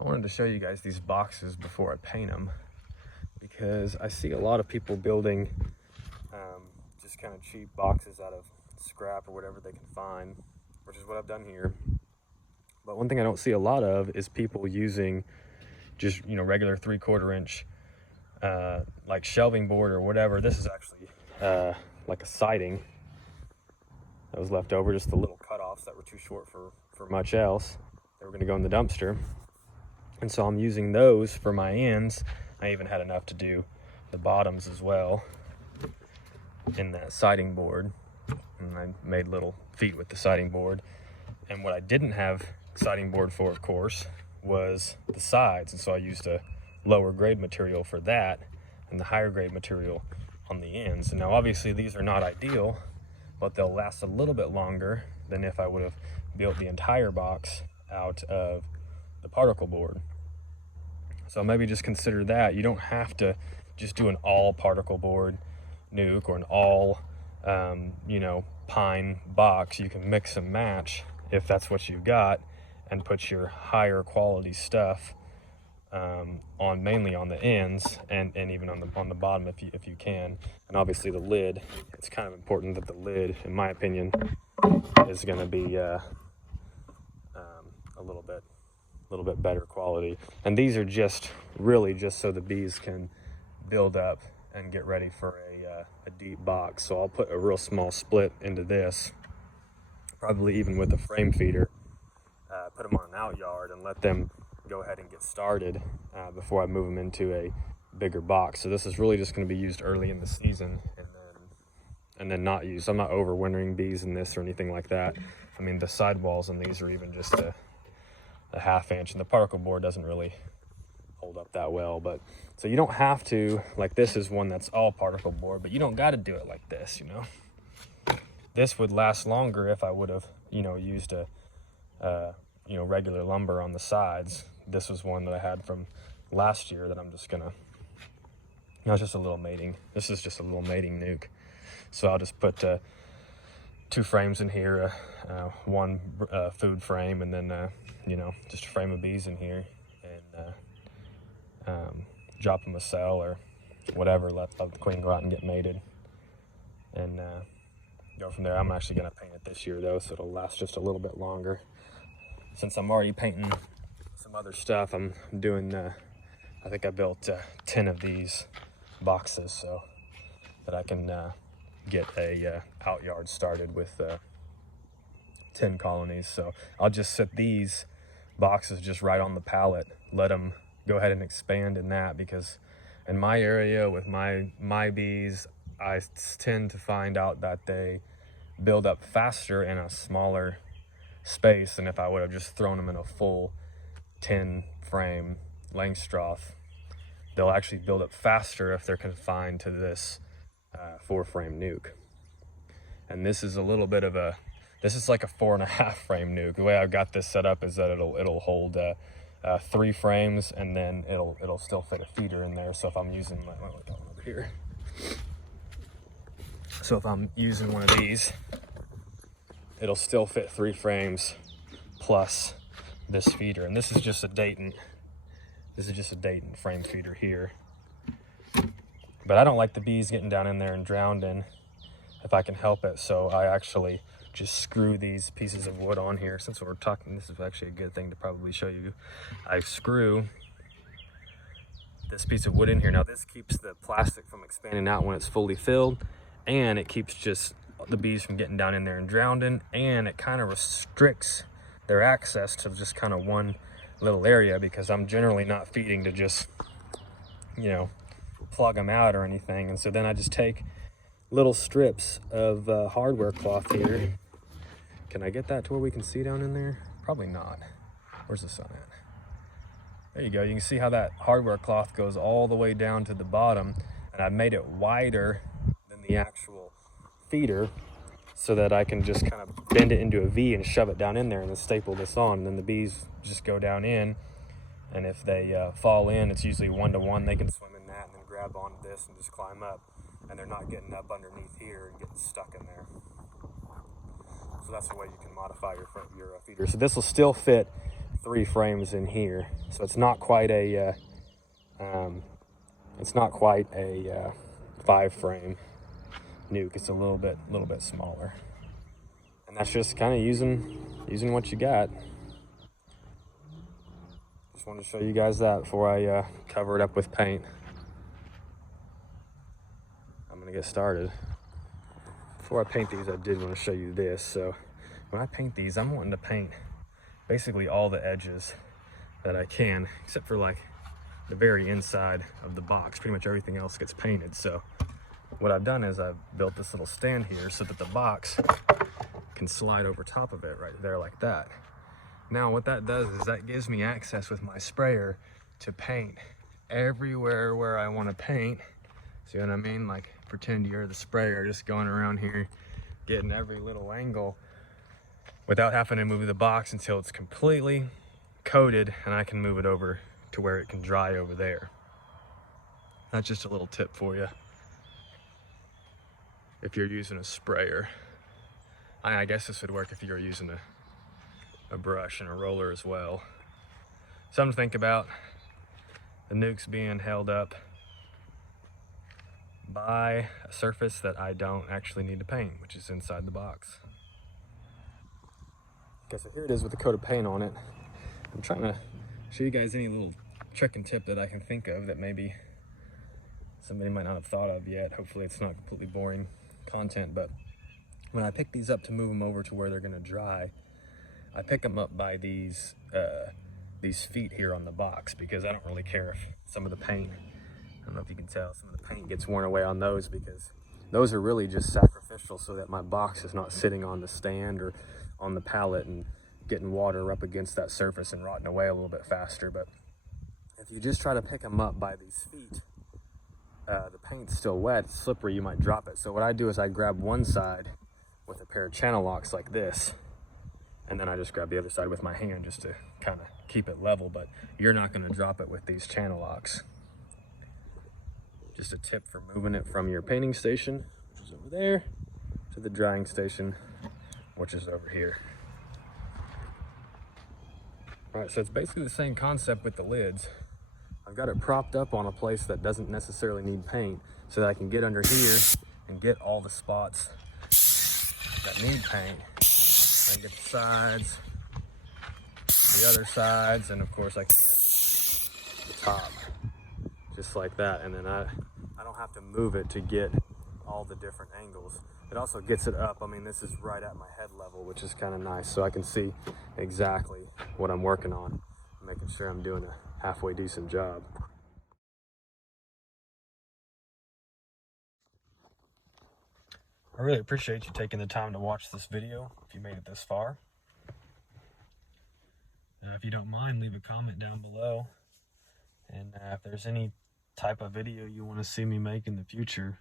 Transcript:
I wanted to show you guys these boxes before I paint them, because I see a lot of people building just kind of cheap boxes out of scrap or whatever they can find, which is what I've done here. But one thing I don't see a lot of is people using just, you know, regular 3/4 inch like shelving board or whatever. This is actually like a siding that was left over, just the little cutoffs that were too short for much else. They were going to go in the dumpster. And so I'm using those for my ends. I even had enough to do the bottoms as well in that siding board. And I made little feet with the siding board. And what I didn't have siding board for, of course, was the sides. And so I used a lower grade material for that and the higher grade material on the ends. And now obviously these are not ideal, but they'll last a little bit longer than if I would have built the entire box out of the particle board. So maybe just consider that. You don't have to just do an all particle board nuke or an all you know, pine box. You can mix and match if that's what you've got, and put your higher quality stuff on mainly on the ends and even on the bottom if you can. And obviously the lid, it's kind of important that the lid, in my opinion, is going to be a little bit better quality. And these are just really just so the bees can build up and get ready for a deep box. So I'll put a real small split into this, probably even with a frame feeder, put them on an out yard and let them go ahead and get started before I move them into a bigger box. So this is really just going to be used early in the season and then not used. I'm not overwintering bees in this or anything like that. I mean, the sidewalls on these are even just a 1/2 inch, and the particle board doesn't really hold up that well. But so you don't have to, like, this is one that's all particle board, but you don't got to do it like this, you know. This would last longer if I would have, you know, used a you know, regular lumber on the sides. This was one that I had from last year that I'm just gonna, no, it's just a little mating. This is just a little mating nuke. So I'll just put 2 frames in here, one food frame, and then you know, just a frame of bees in here, and drop them a cell or whatever, let the queen go out and get mated, and go from there. I'm actually gonna paint it this year though, so it'll last just a little bit longer. Since I'm already painting some other stuff, I'm doing, I think I built 10 of these boxes so that I can get a out yard started with 10 colonies. So I'll just set these boxes just right on the pallet, let them go ahead and expand in that, because in my area with my bees, I tend to find out that they build up faster in a smaller space than if I would have just thrown them in a full 10 frame Langstroth. They'll actually build up faster if they're confined to this 4 frame nuke. And this is a little bit of a, this is like a 4.5 frame nuke. The way I've got this set up is that it'll hold 3 frames, and then it'll still fit a feeder in there. So if I'm using over here, so if I'm using one of these, it'll still fit 3 frames plus this feeder. And this is just a Dayton. This is just a Dayton frame feeder here. But I don't like the bees getting down in there and drowned in if I can help it. So I actually just screw these pieces of wood on here. Since we're talking, this is actually a good thing to probably show you. I screw this piece of wood in here. Now this keeps the plastic from expanding out when it's fully filled, and it keeps just the bees from getting down in there and drowning, and it kind of restricts their access to just kind of one little area, because I'm generally not feeding to just, you know, plug them out or anything. And so then I just take little strips of hardware cloth here. Can I get that to where we can see down in there? Probably not. Where's the sun at? There you go. You can see how that hardware cloth goes all the way down to the bottom, and I made it wider than the actual feeder so that I can just kind of bend it into a V and shove it down in there and then staple this on. And then the bees just go down in, and if they fall in, it's usually 1-to-1. They can swim in that and then grab onto this and just climb up, and they're not getting up underneath here and getting stuck in there. So that's the way you can modify your feeder. So this will still fit 3 frames in here, so it's not quite a 5 frame nuke. It's a little bit smaller, and that's just kind of using what you got. Just wanted to show you guys that before I cover it up with paint. I'm gonna get started. Before I paint these, I did want to show you this. So when I paint these, I'm wanting to paint basically all the edges that I can, except for like the very inside of the box. Pretty much everything else gets painted. So what I've done is I've built this little stand here so that the box can slide over top of it right there like that. Now what that does is that gives me access with my sprayer to paint everywhere where I want to paint. See what I mean? Like, pretend you're the sprayer just going around here getting every little angle without having to move the box until it's completely coated, and I can move it over to where it can dry over there. That's just a little tip for you if you're using a sprayer. I guess this would work if you're using a brush and a roller as well. Something to think about. The nuke's being held up by a surface that I don't actually need to paint, which is inside the box. Okay, so here it is with a coat of paint on it. I'm trying to show you guys any little trick and tip that I can think of that maybe somebody might not have thought of yet. Hopefully it's not completely boring content, but when I pick these up to move them over to where they're gonna dry, I pick them up by these feet here on the box, because I don't really care if some of the paint, I don't know if you can tell, some of the paint gets worn away on those, because those are really just sacrificial so that my box is not sitting on the stand or on the pallet and getting water up against that surface and rotting away a little bit faster. But if you just try to pick them up by these feet, the paint's still wet, it's slippery, you might drop it. So what I do is I grab one side with a pair of channel locks like this, and then I just grab the other side with my hand just to kind of keep it level, but you're not going to drop it with these channel locks. Just a tip for moving it from your painting station, which is over there, to the drying station, which is over here. All right, so it's basically the same concept with the lids. I've got it propped up on a place that doesn't necessarily need paint, so that I can get under here and get all the spots that need paint. I can get the sides, the other sides, and of course I can get the top, just like that. And then I don't have to move it to get all the different angles. It also gets it up. I mean, this is right at my head level, which is kind of nice, so I can see exactly what I'm working on, making sure I'm doing a halfway decent job. I really appreciate you taking the time to watch this video, if you made it this far. If you don't mind, leave a comment down below. And if there's any type of video you want to see me make in the future,